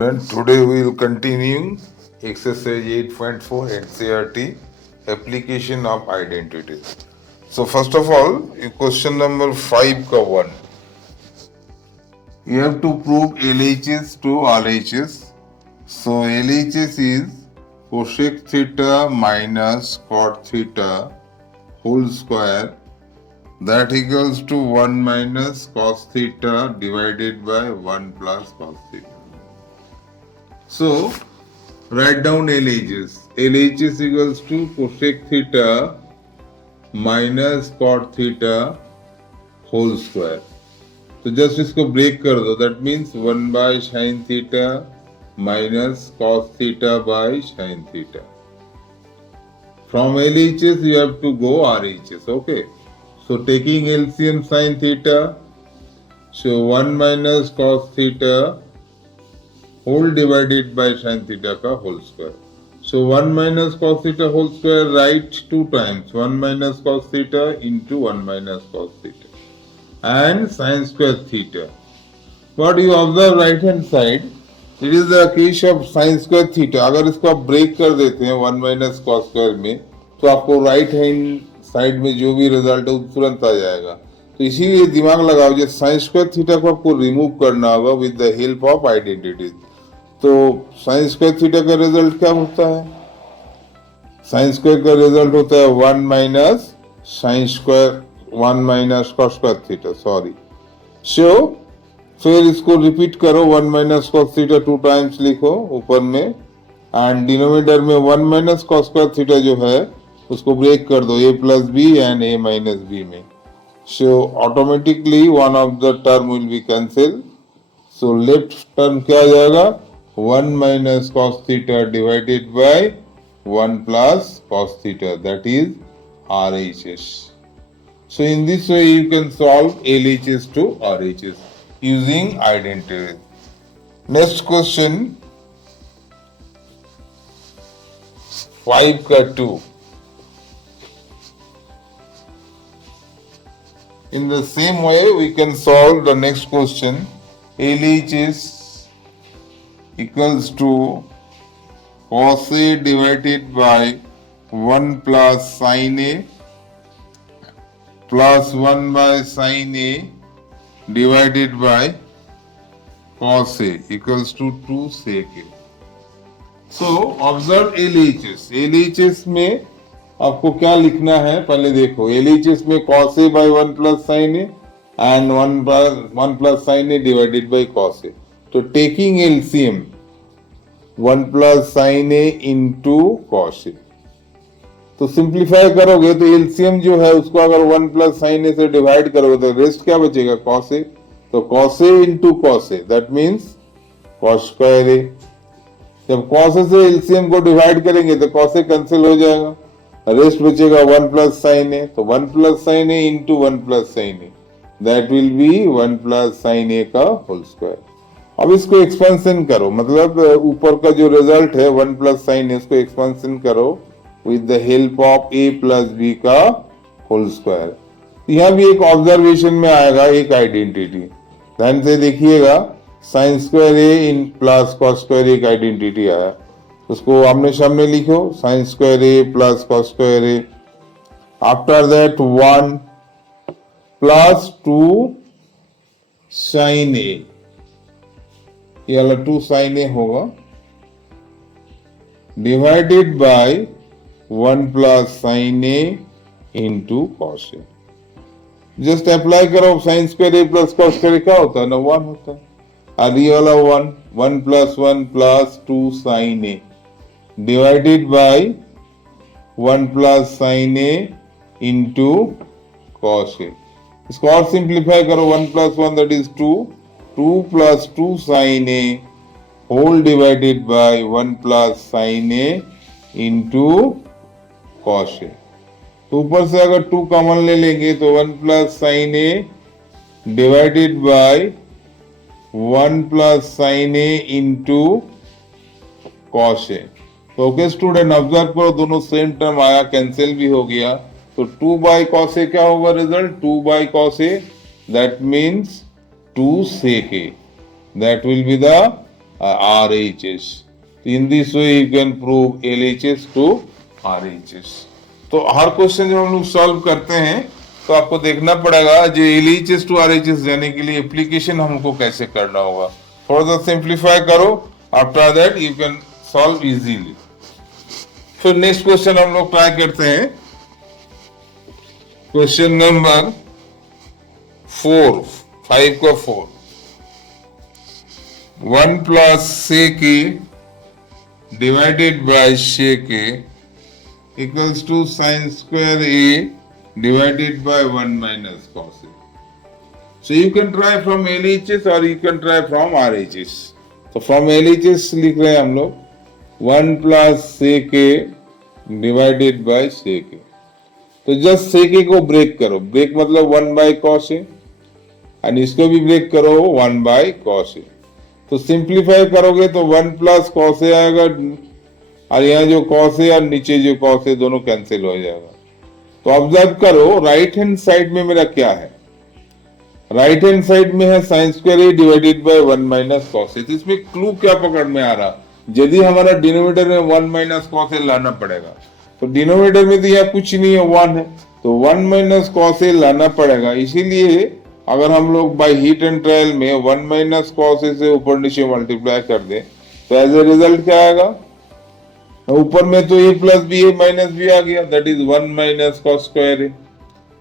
And today we will continue exercise 8.4 NCERT application of identity. So first of all, question number 5 ka 1. You have to prove LHS to RHS. So LHS is cosec theta minus cot theta whole square, that equals to 1 minus cos theta divided by 1 plus cos theta. So write down LHS. LHS equals to cosec theta minus cot theta whole square. तो just इसको break कर दो. That means 1 by sine theta minus cos theta by sine theta. From LHS you have to go RHS. Okay. So taking LCM sin theta, so 1 minus cos theta whole divided by sin theta का whole square. So 1 minus cos theta whole square write 2 times. 1 minus cos theta into 1 minus cos theta. And sin square theta. What you observe right hand side, it is the case of sin square theta. अगर इसको आप break कर देते हैं 1 minus cos square में, तो आपको right hand side में जो भी रिजल्ट है वो तुरंत आ जाएगा. तो इसीलिए दिमाग लगाओ, जो sin square थीटा को आपको रिमूव करना होगा with the help of identities. तो sin square थीटा का रिजल्ट क्या होता है? sin square का रिजल्ट होता है 1 minus sin square 1 minus cos square theta. Sorry. So फिर इसको रिपीट करो. 1 माइनस cos थीटा 2 टाइम्स लिखो ऊपर में, एंड डिनोमिनेटर में 1 माइनस cos स्क्वायर थीटा जो है उसको ब्रेक कर दो a plus B and a minus B में. So automatically one of the term will be cancel. So left term क्या आ जाएगा? 1 minus cos theta divided by 1 plus cos theta, that is RHS. So in this way you can solve LHS to RHS using identity. Next question 5 ka 2. In the same way we can solve the next question. LHS equals to cos A divided by 1 plus sin A plus 1 by sin A divided by cos A equals to 2 sec A. So observe LHS. LHS में आपको क्या लिखना है पहले देखो. LHS में cos A by 1 plus sin A and 1 plus sin A divided by cos A. तो taking LCM 1 plus sin A into cos A. तो सिंप्लीफाई करोगे तो एलसीएम जो है उसको अगर 1 प्लस साइन ए से डिवाइड करोगे तो रेस्ट क्या बचेगा? Cos A. तो cos A into cos A, that means cos square A. जब कॉस ए से एलसीएम को डिवाइड करेंगे तो कॉस ए कैंसिल हो जाएगा, रेस्ट बचेगा 1 प्लस साइन ए. तो 1 plus sine A into 1 plus sine A, that will be 1 plus sine A का होल स्क्वायर. अब इसको एक्सपेंशन करो, मतलब ऊपर का जो रिजल्ट है 1 प्लस साइन ए उसको एक्सपेंशन करो with the help of a plus b का होल स्क्वायर. यहाँ भी एक ऑब्जर्वेशन में आएगा एक आइडेंटिटी, ध्यान से देखिएगा. Sine square A in plus cos square एक आइडेंटिटी आया, उसको आमने सामने लिखो. Sine square A plus cos square A. After that 1 plus 2 sine A, ये वाला 2 साइन ए होगा, divided by 1 plus sin A into cos A. Just apply करो. Sine square A plus cos square क्या होता है ना? 1 होता है. और ये वाला 1 plus 1 plus 2 sine A divided by 1 plus sine A into cos A. इसको और सिंप्लीफाई करो. 1 plus 1 that is 2, 2 plus 2 sine A whole divided by 1 plus sine A into cos A. तो ऊपर से अगर 2 कॉमन ले लेंगे तो 1 plus sine A divided by 1 plus sine A into cos A. तो ओके स्टूडेंट, ऑब्जर्व करो दोनों सेम टर्म आया, कैंसिल भी हो गया. तो 2 बाई कॉस ए क्या होगा result? 2 by cos A, that means 2 sec a, that will be the RHS. In this way you can prove LHS to RHS. तो हर क्वेश्चन जब हम लोग सॉल्व करते हैं तो आपको देखना पड़ेगा जो LHS टू RHS जाने के लिए एप्लीकेशन हमको कैसे करना होगा. फर्दर सिंप्लीफाई करो, after that you can solve easily. फिर नेक्स्ट क्वेश्चन हम लोग ट्राई करते हैं. क्वेश्चन नंबर 4, 5 का 4. 1 plus sec a divided by sec a equals to sin square a divided by 1 minus cos a. So you can try from LHS or you can try from RHS. तो from LHS लिख रहे हैं हम लोग 1 plus sec a divided by sec a. तो just sec a को break करो. Break मतलब 1 by cos a, और इसको भी ब्रेक करो 1 by cos a. तो सिंप्लीफाई करोगे तो 1 प्लस कॉस ए आएगा, और यहाँ जो कॉस ए और नीचे जो कॉस ए दोनों कैंसिल हो जाएगा. तो ऑब्जर्व करो राइट हैंड साइड में मेरा क्या है. राइट हैंड साइड में है sine square A divided by 1 minus cos A. तो इसमें क्लू क्या पकड़ में आ रहा, यदि हमारा डिनोमिनेटर में 1 माइनस कॉस ए लाना पड़ेगा. तो डिनोमिनेटर में तो यहाँ कुछ नहीं है, 1 है, तो 1 माइनस कॉस ए लाना पड़ेगा. इसीलिए अगर हम लोग बाय हीट एंड ट्रायल में 1 माइनस कॉस ए से ऊपर नीचे मल्टीप्लाई कर दें तो एज ए रिजल्ट क्या आएगा. ऊपर में तो A plus B A minus B आ गया, that is 1 minus cos square A,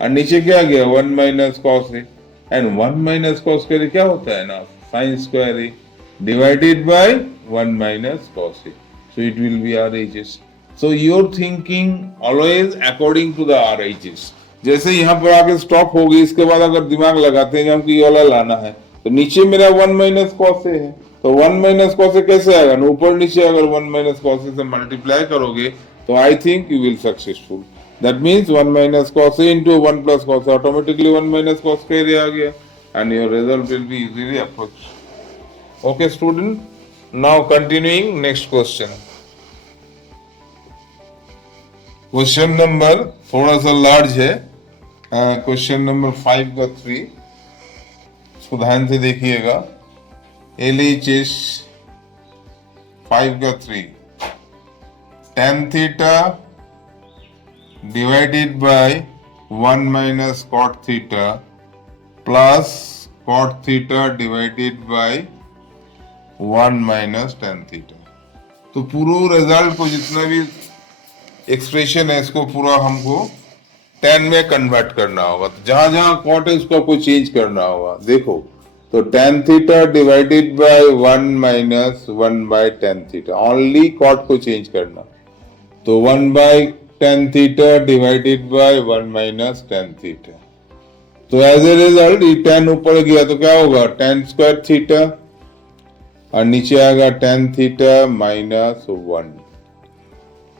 और नीचे क्या आ गया 1 minus cos A. And 1 minus cos square A क्या होता है ना, sine square A divided by 1 minus cos A. So it will be RHS. So your thinking always according to the RHS. जैसे यहाँ पर आके स्टॉप होगी, इसके बाद अगर दिमाग लगाते हैं हमको ये वाला लाना है, तो नीचे मेरा 1 माइनस कॉस ए है, तो 1 माइनस कॉस ए कैसे आएगा ना, ऊपर नीचे अगर 1 माइनस कॉस ए से मल्टीप्लाई करोगे तो I think you will successful. That means 1 minus cos A into 1 plus cos A, automatically 1 minus cos square आ गया, and your result will be easily approach. Okay student, now continuing next question. Question number थोड़ा सा large है. Question number 5 का 3, इसको ध्यान से देखिएगा. LHS 5 का 3, tan theta divided by 1 minus cot theta plus cot theta divided by 1 minus tan theta. तो पूरा रिजल्ट को जितना भी एक्सप्रेशन है इसको पूरा हमको tan में कन्वर्ट करना होगा. तो जहां जहां कॉट है उसको आपको चेंज करना होगा. देखो तो tan theta divided by 1 minus 1 by tan theta, only cot को चेंज करना. तो 1 by tan theta divided by 1 minus tan theta. तो एज ए रिजल्ट ये tan ऊपर गया तो क्या होगा tan स्क्वायर थीटा, और नीचे आएगा tan थीटा माइनस 1,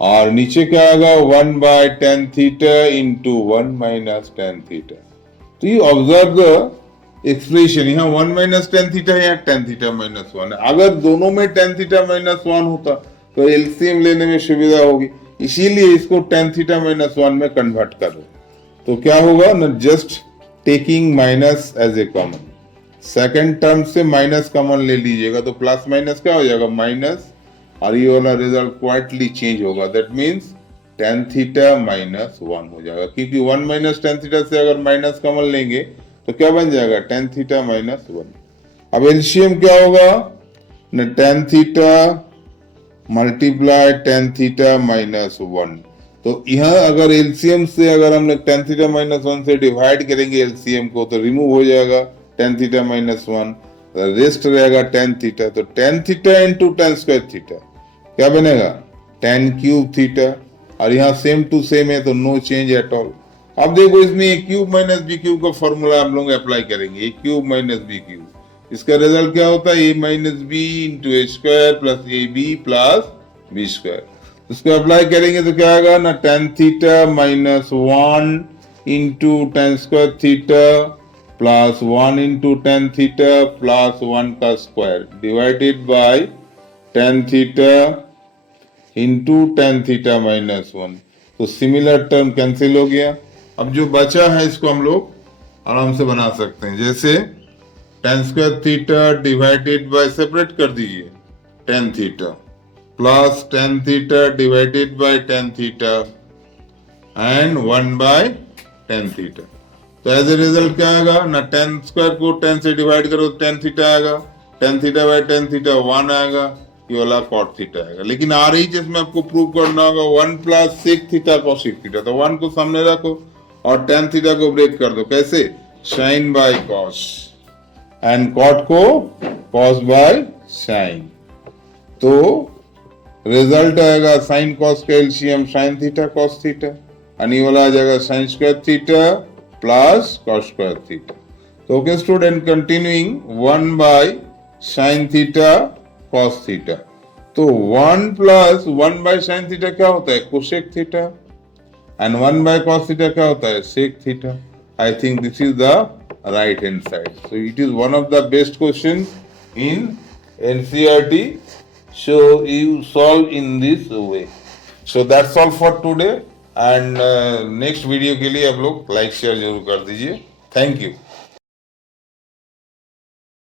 और नीचे क्या आएगा 1 by tan theta into 1 minus tan theta. तो यू ऑब्जर्व द एक्सप्रेशन, यहाँ 1 माइनस tan थीटा है, यहाँ tan थीटा माइनस 1 है. अगर दोनों में tan थीटा माइनस 1 होता तो एलसीएम लेने में सुविधा होगी, इसीलिए इसको tan थीटा माइनस 1 में कन्वर्ट करो. तो क्या होगा ना, just taking minus as a common, second term से माइनस कॉमन ले लीजिएगा तो प्लस माइनस क्या हो जाएगा माइनस, और ये वाला रिजल्ट क्वाइटली चेंज होगा. That means tan theta minus 1 हो जाएगा, क्योंकि 1 माइनस tan थीटा से अगर माइनस कॉमन लेंगे तो क्या बन जाएगा tan थीटा माइनस 1. अब एलसीएम क्या होगा ना, tan theta multiply tan theta minus 1. तो यहाँ अगर एलसीएम से अगर हम लोग tan थीटा माइनस 1 से डिवाइड करेंगे एलसीएम को तो रिमूव हो जाएगा tan थीटा माइनस 1, रेस्ट रहेगा tan थीटा. तो tan theta into tan square theta क्या बनेगा tan क्यूब थीटा, और यहाँ सेम टू सेम है तो नो चेंज एट ऑल. अब देखो इसमें A cube minus B cube का फॉर्मूला हम लोग अप्लाई करेंगे. A cube minus B cube, इसका रिजल्ट क्या होता है A minus B into A square plus A B plus B square. उसको अप्लाई करेंगे तो क्या आएगा ना tan theta minus 1 into tan square theta plus 1 into tan theta plus 1 का square divided by tan theta into tan theta minus 1. तो similar term cancel हो गया. अब जो बचा है इसको हम लोग आराम से बना सकते हैं. जैसे tan square theta divided bye, separate कर दीजिए, tan theta plus tan theta divided by tan theta and 1 by tan theta. तो एज ए रिजल्ट क्या आएगा ना, tan स्क्वायर को 10 से डिवाइड करो तो tan थीटा आएगा, tan theta by tan theta 1 आएगा, ये वाला cot थीटा आएगा। लेकिन RHS में आपको प्रूव करना होगा 1 plus sec theta cos sec theta, तो 1 को सामने रखो और tan थीटा को ब्रेक कर दो, कैसे, sin by cos and cot को cos बाय sin, तो रिजल्ट आएगा sin cos का LCM sin theta cos theta, और ये वाला आ जाएगा sin square theta plus cos square theta. तो okay student, continuing 1 by sin theta cos theta, तो 1 प्लस 1 बाय sin थीटा क्या होता है, cosec theta, and 1 by cos theta क्या होता है, sec theta. I think this is the right hand side, so it is one of the best question in NCERT, so you solve in this way. So that's all for today, and next video के लिए आप लोग like share जरूर कर दीजिए। Thank you.